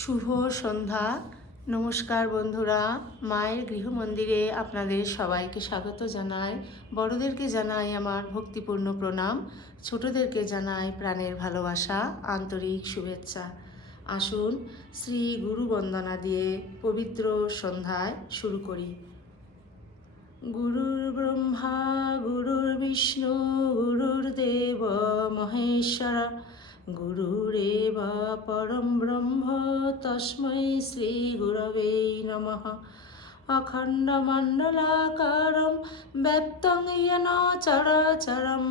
শুভ সন্ধ্যা। নমস্কার বন্ধুরা, মায়ের গৃহমন্দিরে আপনাদের সবাইকে স্বাগত জানাই। বড়দেরকে জানাই আমার ভক্তিপূর্ণ প্রণাম, ছোটদেরকে জানাই প্রাণের ভালোবাসা, আন্তরিক শুভেচ্ছা। আসুন শ্রী গুরু বন্দনা দিয়ে পবিত্র সন্ধ্যায় শুরু করি। গুরুর ব্রহ্মা গুরুর্বিষ্ণু গুরুর্দেব মহেশ্বর গুরুরেব পরম ব্রহ্ম তস্मै শ্রী গুরবে নমঃ। অখণ্ডমণ্ডলাকারं ব্যক্तं येन চরাচরं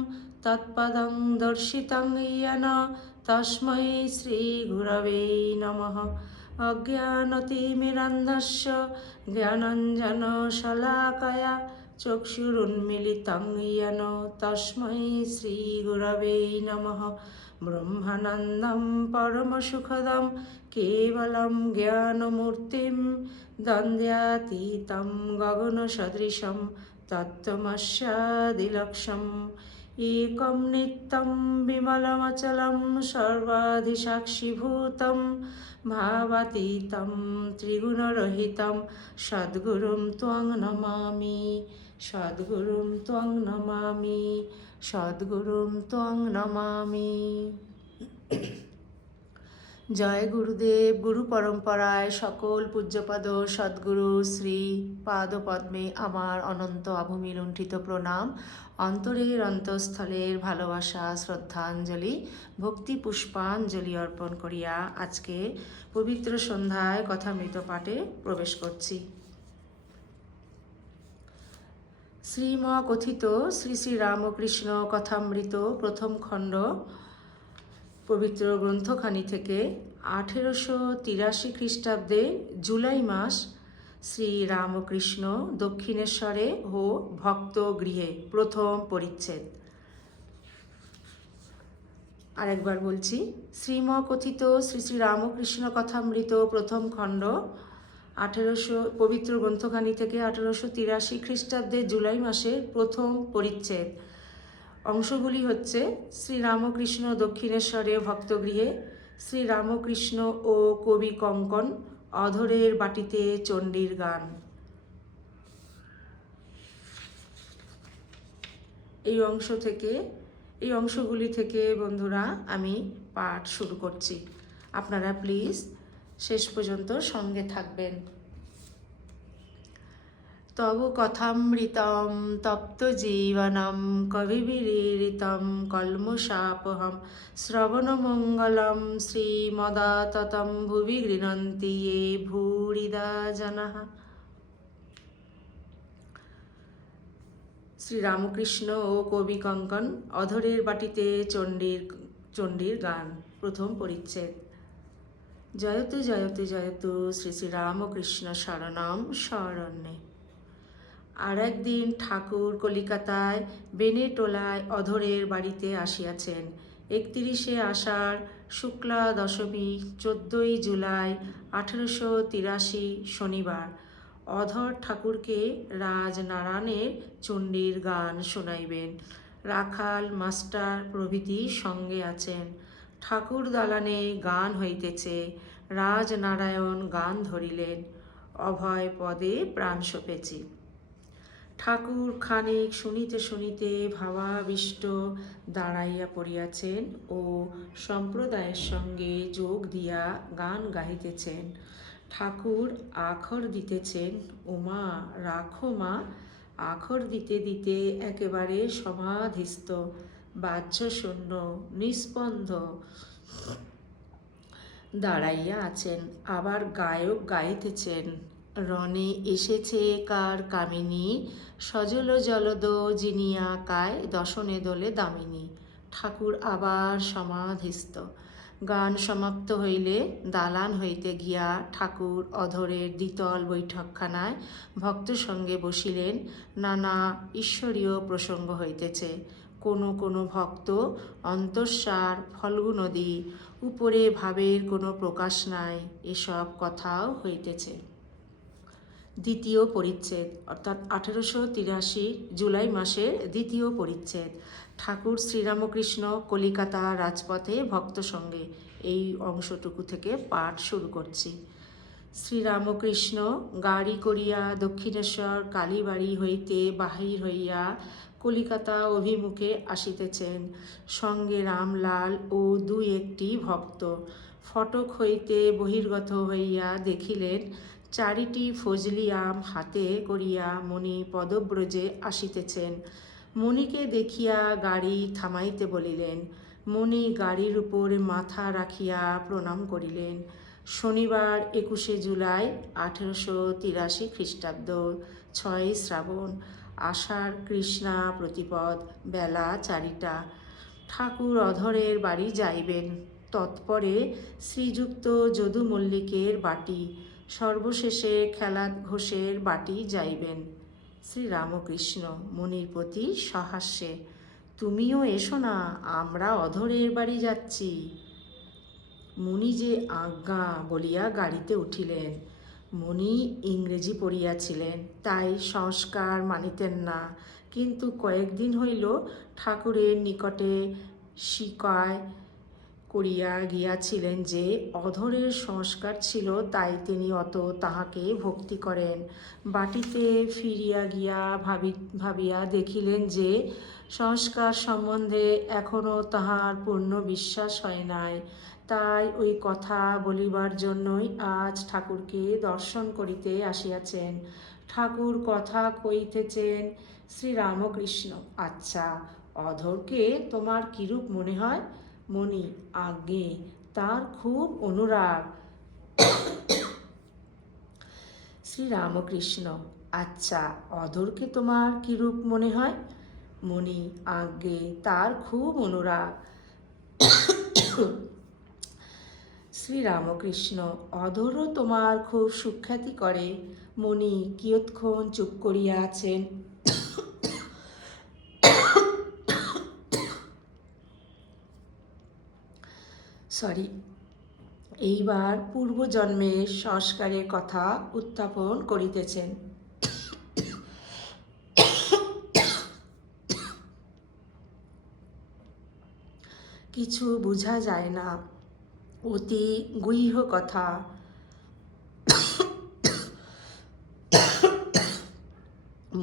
তৎপদং দর্শিतं येन তস্मै শ্রী গুরবে নমঃ। অজ্ঞানতিমিরান্ধস্য জ্ঞানাঞ্জনশলাকয়া চক্ষুরুন্মিলিतं येन তস্मै শ্রী গুরবে নমঃ। ব্রহ্মানন্দং পরমসুখদং কেবলং জ্ঞানমূর্তিং দ্বন্দ্বাতীतं গগনসদৃশं তত্ত্বমস্যাদিলক্ষ্যम्। একং নিত্যং বিমলমচলং সর্বাধিসাক্ষিভূतं ভাবাতীतं ত্রিগুণরহিतं সদ্গুরুং ত্বং নমামি, সদ্গুরুং ত্বং নমামি, সদ্গুরুং ত্বং নমামি। জয় গুরুদেব। গুরু পরম্পরায় সকল পূজ্যপদ সদ্গুরু শ্রী পাদপদ্মে আমার অনন্ত আভূমি লুণ্ঠিত প্রণাম, অন্তরের অন্তঃস্থলের ভালোবাসা শ্রদ্ধাঞ্জলি, ভক্তি পুষ্পাঞ্জলি অর্পণ করিয়া আজকে পবিত্র সন্ধ্যায় কথামৃত পাঠে প্রবেশ করছি। শ্রীম কথিত শ্রী শ্রী রামকৃষ্ণ কথামৃত প্রথম খণ্ড পবিত্র গ্রন্থখানি থেকে 1883 খ্রিস্টাব্দে জুলাই মাস শ্রী রামকৃষ্ণ দক্ষিণেশ্বরে ও ভক্ত গৃহে প্রথম পরিচ্ছেদ। আরেকবার বলছি, শ্রীম কথিত শ্রী শ্রী রামকৃষ্ণ কথামৃত প্রথম খণ্ড পবিত্র গ্রন্থখানি থেকে 1883 খ্রিস্টাব্দে জুলাই মাসের প্রথম পরিচ্ছেদ। অংশগুলি হচ্ছে শ্রীরামকৃষ্ণ দক্ষিণেশ্বরে ভক্তগৃহে, শ্রীরামকৃষ্ণ ও কবি কঙ্কন, অধরের বাটিতে চণ্ডীর গান। এই অংশগুলি থেকে বন্ধুরা আমি পাঠ শুরু করছি। আপনারা প্লিজ শেষ পর্যন্ত সঙ্গে থাকবেন। তব কথামৃতম তপ্ত জীবনম কবিবিরীরিতম কল্মষাপহম শ্রবণমঙ্গলম শ্রীমদাততম ভুবি গৃণন্তি ये ভূরিদা জনঃ। শ্রীরামকৃষ্ণ ও কবি কঙ্কন, অধরের বাটিতে চণ্ডীর গান, প্রথম পরিচ্ছেদ। জয়তু জয়তু জয়তু শ্রী শ্রী রামকৃষ্ণ শরণম শরণ্যে। আর একদিন ঠাকুর কলিকাতায় বেনেটোলায় অধরের বাড়িতে আসিয়াছেন। 31শে আষাঢ় শুক্লা দশমী 14ই জুলাই 1883 শনিবার। অধর ঠাকুরকে রাজনারায়ণের চণ্ডীর গান শোনাইবেন। রাখাল মাস্টার প্রভৃতি সঙ্গে আছেন। ঠাকুর দালানে গান হইতেছে। রাজনারায়ণ গান ধরিলেন, অভয় পদে প্রাণ সপেছি। ঠাকুর খানিক শুনিতে শুনিতে ভাবাবিষ্ট দাঁড়াইয়া পড়িয়াছেন ও সম্প্রদায়ের সঙ্গে যোগ দিয়া গান গাহিতেছেন। ঠাকুর আখর দিতেছেন, ওমা রাখো মা। আখর দিতে দিতে একেবারে সমাধিস্থ, বাহ্যশূন্য, নিস্পন্দ দাঁড়াইয়া আছেন। আবার গায়ক গাইতেছেন, রণে এসেছে কার কামিনী, সজল জলদ জিনিয়া কায় দশনে দোলে দামিনী। ঠাকুর আবার সমাধিস্থ। গান সমাপ্ত হইলে দালান হইতে গিয়া ঠাকুর অধরের দ্বিতল বৈঠকখানায় ভক্ত সঙ্গে বসিলেন। নানা ঈশ্বরীয় প্রসঙ্গ হইতেছে। কোনো কোনো ভক্ত অন্তঃসার, ফল্গু নদী, উপরে ভাবের কোনো প্রকাশ নাই, এসব কথাও হইতেছে। দ্বিতীয় পরিচ্ছেদ, অর্থাৎ 1883 জুলাই মাসের দ্বিতীয় পরিচ্ছেদ। ঠাকুর শ্রীরামকৃষ্ণ কলিকাতা রাজপথে ভক্ত সঙ্গে। এই অংশটুকু থেকে পাঠ শুরু করছি। শ্রীরামকৃষ্ণ গাড়ি করিয়া দক্ষিণেশ্বর কালীবাড়ি হইতে বাহির হইয়া কলিকাতা অভিমুখে আসিতেছেন। সঙ্গে রামলাল ও দুই একটি ভক্ত। ফটক হইতে বহির্গত হইয়া দেখিলেন চারিটি ফজলি আম হাতে করিয়া মণি পদব্রজে আসিতেছেন। মণিকে দেখিয়া গাড়ি থামাইতে বলিলেন। মণি গাড়ির উপর মাথা রাখিয়া প্রণাম করিলেন। শনিবার 21শে জুলাই 1883 খ্রিস্টাব্দ, 6ই শ্রাবণ, আষাঢ় কৃষ্ণা প্রতিপদ, বেলা 4টা। ঠাকুর অধরের বাড়ি যাইবেন। তৎপরে শ্রীযুক্ত যদু মল্লিকের বাটি, সর্বশেষে খেলাত ঘোষের বাটি যাইবেন। শ্রীরামকৃষ্ণ মণির প্রতি সহাস্যে, তুমিও এসো না, আমরা অধরের বাড়ি যাচ্ছি। মণি যে আজ্ঞা বলিয়া গাড়িতে উঠিলেন। মণি ইংরেজি পড়িয়াছিলেন, তাই সংস্কার মানিতেন না, কিন্তু কয়েকদিন হইল ঠাকুরের নিকটে শিকায় করিয়া গিয়াছিলেন যে অধরের সংস্কার ছিল, তাই তিনি অত তাহাকে ভক্তি করেন। বাটিতে ফিরিয়া গিয়া ভাবিয়া দেখিলেন যে সংস্কার সম্বন্ধে এখনও তাহার পূর্ণ বিশ্বাস হয় নাই। তাই ওই কথা বলিবার জন্যই আজ ঠাকুরকে দর্শন করিতে আসিয়াছেন। ঠাকুর কথা কইতেছেন, শ্রীরামকৃষ্ণ, আচ্ছা, অধরকে তোমার কিরূপ মনে হয়? মণি, আজ্ঞে, তার খুব অনুরাগ। শ্রীরামকৃষ্ণ, আচ্ছা, অধরকে তোমার কিরূপ মনে হয়? মণি, আজ্ঞে, তার খুব অনুরাগ। শ্রীরামকৃষ্ণ, অধরও তোমার খুব সুখ্যাতি করে। মণি কিয়ৎক্ষণ চুপ করিয়া আছেন। এইবার পূর্বজন্মের সংস্কারের কথা উত্থাপন করিতেছেন। কিছু বুঝা যায় না, অতি গুহ্য কথা।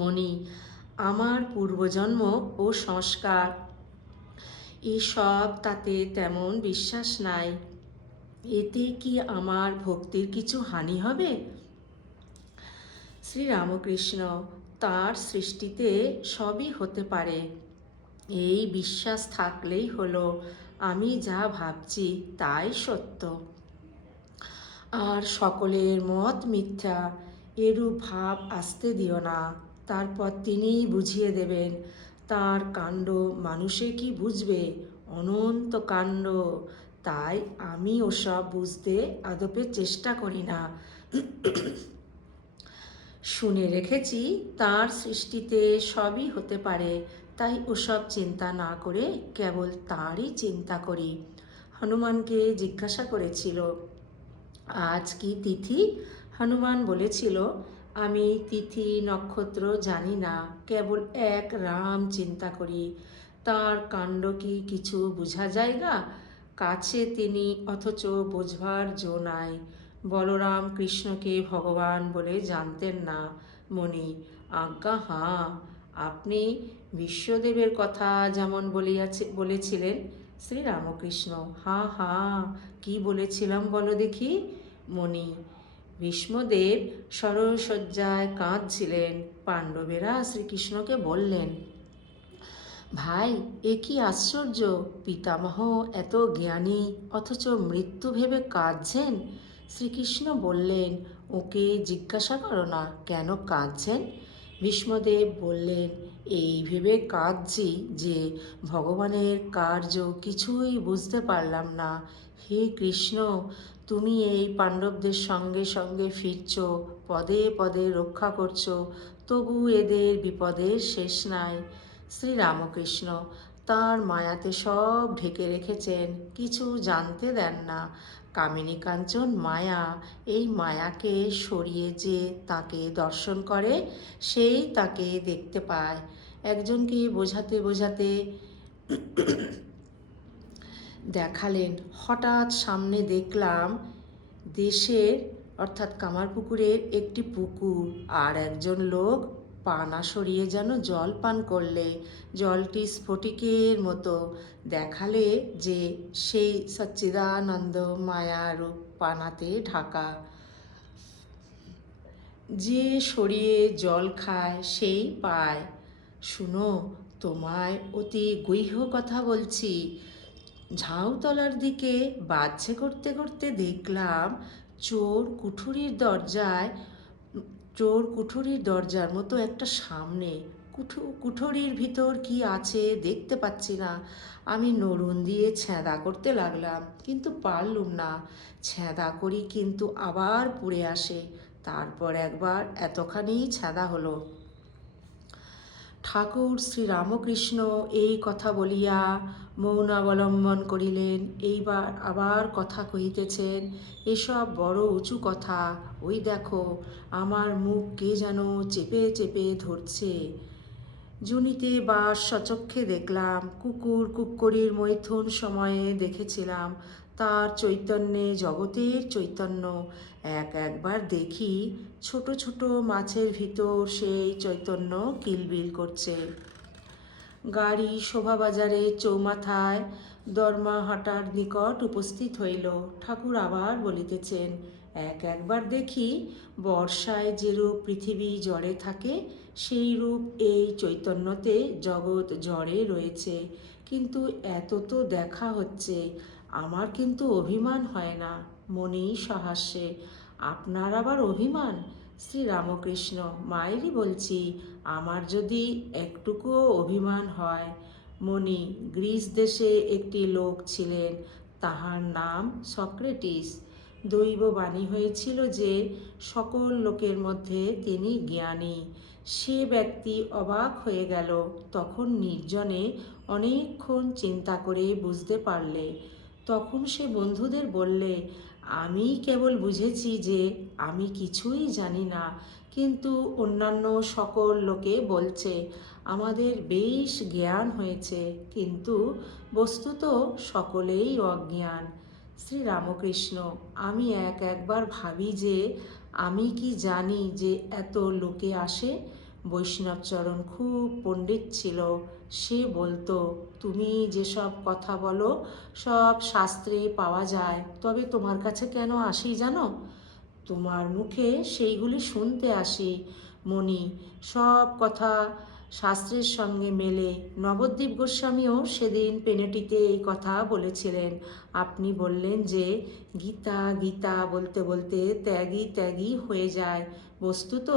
মণি, আমার পূর্বজন্ম ও সংস্কার এসব তাতে তেমন বিশ্বাস নাই। এতে কি আমার ভক্তির কিছু হানি হবে? শ্রীরামকৃষ্ণ, তাঁর সৃষ্টিতে সবই হতে পারে, এই বিশ্বাস থাকলেই হলো। আমি যা ভাবছি তাই সত্য, আর সকলের মত মিথ্যা, এরূপ ভাব আসতে দিও না। তারপর তিনিই বুঝিয়ে দেবেন। তার কাণ্ড মানুষে কি বুঝবে? অনন্ত কাণ্ড। তাই আমি ওসব বুঝতে আদপে চেষ্টা করি না। শুনে রেখেছি তার সৃষ্টিতে সবই হতে পারে, তাই ওসব চিন্তা না করে কেবল তাঁরই চিন্তা করি। হনুমানকে জিজ্ঞাসা করেছিল, আজ কি তিথি? হনুমান বলেছিল, আমি তিথি নক্ষত্র জানি না, কেবল এক রাম চিন্তা করি। তার কাণ্ড কি কিছু বোঝা যায় না? কাছে তিনি, অথচ বোঝবার জো নাই। বলরাম কৃষ্ণকে ভগবান বলে জানতেন না। মণি, আজ্ঞা হাঁ, আপনি বিশ্বদেবের কথা যেমন বলেছিলেন। শ্রীরামকৃষ্ণ, হাঁ হাঁ, কি বলেছিলাম বলো দেখি। মণি, ভীষ্মদেব সরসজ্জায় কাঁদছিলেন। পাণ্ডবেরা শ্রীকৃষ্ণকে বললেন, ভাই, এ কি আশ্চর্য, পিতামহ এত জ্ঞানী অথচ মৃত্যু ভেবে কাঁদছেন। শ্রীকৃষ্ণ বললেন, ওকে জিজ্ঞাসা করো না কেন কাঁদছেন। ভীষ্মদেব বললেন, এই ভেবে কাঁদছি যে ভগবানের কার্য কিছুই বুঝতে পারলাম না। হে কৃষ্ণ, তুমি এই পাণ্ডবদের সঙ্গে সঙ্গে ফিরছ, পদে পদে রক্ষা করছো, তবু এদের বিপদের শেষ নাই। শ্রীরামকৃষ্ণ, তাঁর মায়াতে সব ঢেকে রেখেছেন, কিছু জানতে দেন না। কামিনী কাঞ্চন মায়া, এই মায়াকে সরিয়ে যে তাকে দর্শন করে সেই তাকে দেখতে পায়। একজনকে বোঝাতে বোঝাতে দেখালেন। হঠাৎ সামনে দেখলাম দেশের অর্থাৎ কামারপুকুরের একটি পুকুর, আর একজন লোক পানা সরিয়ে যেন জল পান করলে। জলটি স্ফটিকের মতো। দেখালে যে সেই সচ্চিদানন্দ মায়ারূপ পানাতে ঢাকা। যে সরিয়ে জল খায় সেই পায়। শুনো, তোমায় অতি গূঢ় কথা বলছি। ঝাউতলার দিকে বাচ্ছে করতে করতে দেখলাম চোর কুঠুরির দরজার মতো একটা সামনে। কুঠুরির ভিতর কি আছে দেখতে পাচ্ছি না। আমি নড়ুন দিয়ে ছ্যাঁদা করতে লাগলাম, কিন্তু পারলুম না। ছ্যাঁদা করি কিন্তু আবার পুড়ে আসে। তারপর একবার এতখানি ছ্যাঁদা হলো। ঠাকুর শ্রীরামকৃষ্ণ এই কথা বলিয়া মৌন অবলম্বন করিলেন। এইবার আবার কথা কহিতেছেন। এসব বড় উঁচু কথা। ওই দেখো, আমার মুখ কে যেন চেপে চেপে ধরছে। জুনিতে বা সচক্ষে দেখলাম, কুকুর কুক্করির মৈথুন সময়ে দেখেছিলাম তার চৈতন্যে জগতের চৈতন্য। একবার দেখি ছোট ছোট মাছের ভিতর সেই চৈতন্য কিলবিল করছে। গাড়ি শোভাবাজারে চৌমাথায় দরমাহাটার নিকট উপস্থিত হইল। ঠাকুর আবার বলিতেছেন, একবার দেখি বর্ষায় যেরূপ পৃথিবী জড়ে থাকে সেই রূপ এই চৈতন্যতে জগৎ জড়ে রয়েছে। কিন্তু এত তো দেখা হচ্ছে, আমার কিন্তু অভিমান হয় না। মনি সহাস্যে, আপনার আবার অভিমান? শ্রীরামকৃষ্ণ, মায়েরই বলছি, আমার যদি একটুকুও অভিমান হয়। মনি, গ্রিস দেশে একটি লোক ছিলেন, তাহার নাম সক্রেটিস। দৈববাণী হয়েছিল যে সকল লোকের মধ্যে তিনি জ্ঞানী। সে ব্যক্তি অবাক হয়ে গেল। তখন নির্জনে অনেকক্ষণ চিন্তা করে বুঝতে পারলে। তখন সে বন্ধুদের বললে, আমি কেবল বুঝেছি যে আমি কিছুই জানি না, কিন্তু অন্যান্য সকল লোকে বলছে আমাদের বেশ জ্ঞান হয়েছে, কিন্তু বস্তুত সকলেই অজ্ঞান। শ্রীরামকৃষ্ণ, আমি একবার ভাবি যে আমি কি জানি যে এত লোকে আসে। বৈষ্ণবচরণ খুব পণ্ডিত ছিল। সে বলতো, তুমি যেসব কথা বলো সব শাস্ত্রে পাওয়া যায়, তবে তোমার কাছে কেন আসি জানো? তোমার মুখে সেইগুলি শুনতে আসি। মনি, সব কথা শাস্ত্রের সঙ্গে মেলে। নবদ্বীপ গোস্বামীও সেদিন পেনেটিতে এই কথা বলেছিলেন। আপনি বললেন যে গীতা গীতা বলতে বলতে ত্যাগী ত্যাগী হয়ে যায়। বস্তুত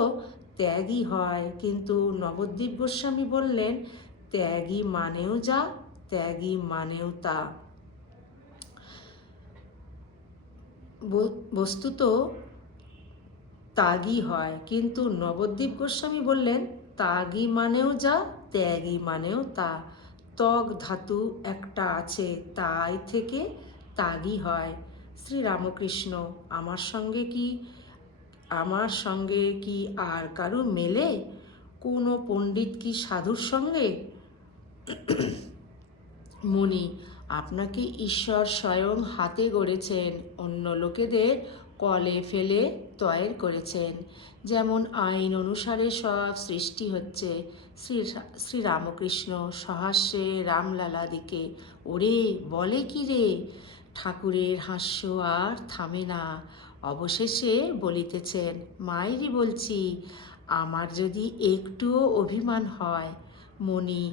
ত্যাগী হয়, কিন্তু নবদ্বীপ গোস্বামী বললেন ত্যাগী মানেও যা, ত্যাগী মানেও তা। বস্তুত ত্যাগী হয়, কিন্তু নবদ্বীপ গোস্বামী বললেন ত্যাগী মানেও যা, ত্যাগী মানেও তা। ত্বগ ধাতু একটা আছে, তাই থেকে ত্যাগী হয়। শ্রীরামকৃষ্ণ, আমার সঙ্গে কি আর কারো মেলে? কোনো পণ্ডিত কি সাধুর সঙ্গে? মনি, আপনাকে ঈশ্বর স্বয়ং হাতে গড়েছেন, অন্য লোকেদের কলে ফেলে তয়ের করেছেন। যেমন আইন অনুসারে সব সৃষ্টি হচ্ছে। শ্রীরামকৃষ্ণ সহাস্যে রামলালা দিকে, ওরে বলে কি রে? ঠাকুরের হাস্য আর থামে না। অবশেষে বলিতেছেন, মায়েরই বলছি, আমার যদি একটুও অভিমান হয়। মনি,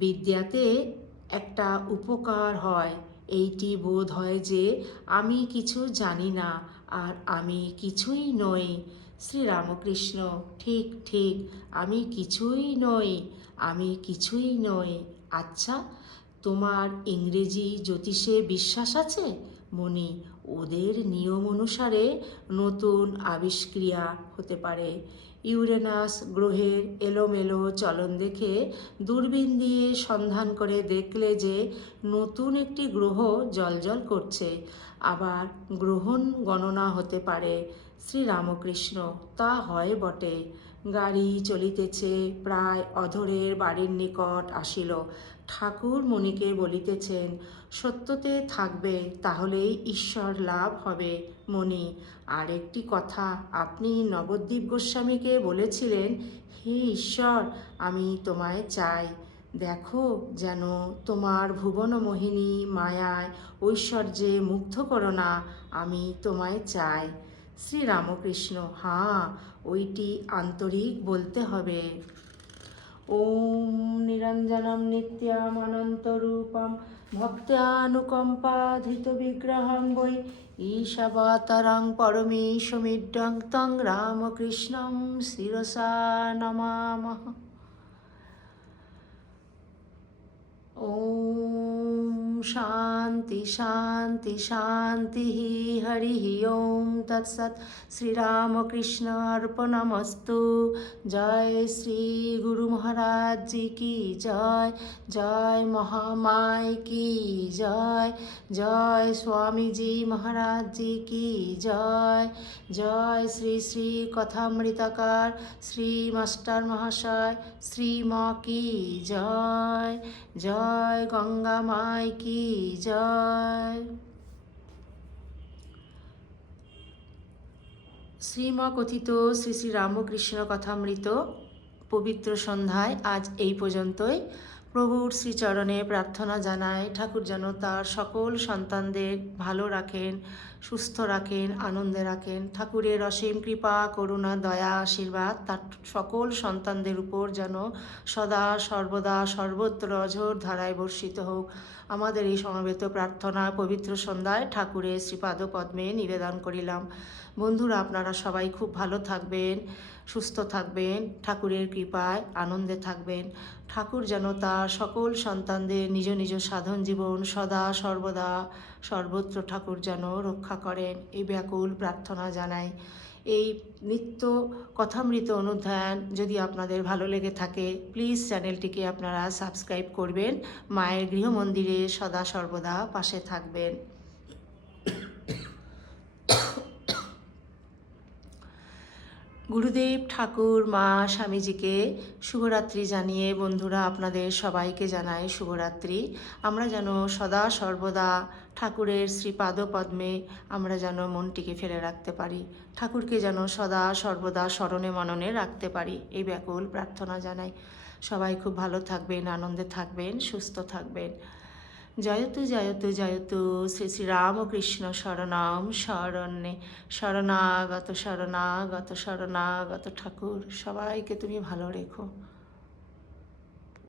বিদ্যাতে একটা উপকার হয়। এইটি বোধ হয় যে আমি কিছু জানি না, আর আমি কিছুই নই। শ্রীরামকৃষ্ণ, ঠিক ঠিক, আমি কিছুই নই, আমি কিছুই নই। আচ্ছা, তোমার ইংরেজি জ্যোতিষে বিশ্বাস আছে? মনি, ওদের নিয়ম অনুসারে নতুন আবিষ্ক্রিয়া হতে পারে। ইউরেনাস গ্রহের এলোমেলো চলন দেখে দূরবীন দিয়ে সন্ধান করে দেখলে যে নতুন একটি গ্রহ জ্বলজ্বল করছে। আবার গ্রহণ গণনা হতে পারে। শ্রীরামকৃষ্ণ, তা হয় বটে। গাড়ি চলিতেছে, প্রায় অধরের বাড়ির নিকট আসিল। ঠাকুর মণিকে বলিতেছেন, সত্যতে থাকবে, তাহলেই ঈশ্বর লাভ হবে। মণি, আর একটি কথা, আপনি নবদ্বীপ গোস্বামীকে বলেছিলেন, হে ঈশ্বর, আমি তোমায় চাই। দেখো যেন তোমার ভুবনমোহিনী মায়ায় ঐশ্বর্যে মুগ্ধ করো না, আমি তোমায় চাই। শ্রীরামকৃষ্ণ, হাঁ, ওইটি আন্তরিক বলতে হবে। ওম নিরঞ্জনম নিত্যম অনন্তরূপম ভক্ত্যানুকম্পাধৃত বিগ্রহং বৈ ঈশাবতারং পরমেশমিড্ডং তং রামকৃষ্ণং শিরসা নমামঃ। ওম শান্তি শান্তি শান্তি। হরি ওম তৎসৎ। শ্রীরামকৃষ্ণ অর্পণমস্তু। জয় শ্রী গুরু মহারাজ জি কি জয়। জয় মহামায় কি জয়। জয় স্বামীজি মহারাজ জি কি জয়। জয় শ্রী শ্রী কথামৃতকার শ্রী মাস্টার মহাশয় শ্রী মা কি জয়। জয় গঙ্গা মাই কি জয়। শ্রীম কথিত শ্রী শ্রী রামকৃষ্ণ কথামৃত পবিত্র সন্ধ্যায় আজ এই পর্যন্তই। প্রভুর শ্রীচরণে প্রার্থনা জানায় ঠাকুর যেন তার সকল সন্তানদের ভালো রাখেন, সুস্থ রাখেন, আনন্দে রাখেন। ঠাকুরের অসীম কৃপা, করুণা, দয়া, আশীর্বাদ তার সকল সন্তানদের উপর যেন সদা সর্বদা সর্বত্র অঝোর ধারায় বর্ষিত হোক। আমাদের এই সমবেত প্রার্থনা পবিত্র সন্ধ্যায় ঠাকুরের শ্রীপাদপদ্মে নিবেদন করিলাম। বন্ধুরা, আপনারা সবাই খুব ভালো থাকবেন, সুস্থ থাকবেন, ঠাকুরের কৃপায় আনন্দে থাকবেন। ঠাকুর যেন তার সকল সন্তানদের নিজ নিজ সাধন জীবন সদা সর্বদা সর্বত্র ঠাকুর যেন রক্ষা করেন, এই ব্যাকুল প্রার্থনা জানাই। এই নিত্য কথামৃত অনুধ্যান যদি আপনাদের ভালো লেগে থাকে, প্লিজ চ্যানেলটিকে আপনারা সাবস্ক্রাইব করবেন, মায়ের গৃহমন্দিরে সদা সর্বদা পাশে থাকবেন। গুরুদেব ঠাকুর মা স্বামীজিকে শুভরাত্রি জানিয়ে বন্ধুরা আপনাদের সবাইকে জানাই শুভরাত্রি। আমরা যেন সদা সর্বদা ঠাকুরের শ্রীপাদপদ্মে আমরা যেন মনটিকে ফেলে রাখতে পারি, ঠাকুরকে যেন সদা সর্বদা স্মরণে মননে রাখতে পারি, এই ব্যাকুল প্রার্থনা জানাই। সবাই খুব ভালো থাকবেন, আনন্দে থাকবেন, সুস্থ থাকবেন। জয়তু জয়তু জয়তু শ্রী শ্রী রামকৃষ্ণ শরণাম শরণ্যে। শরণাগত শরণাগত শরণাগত ঠাকুর সবাইকে তুমি ভালো রেখো।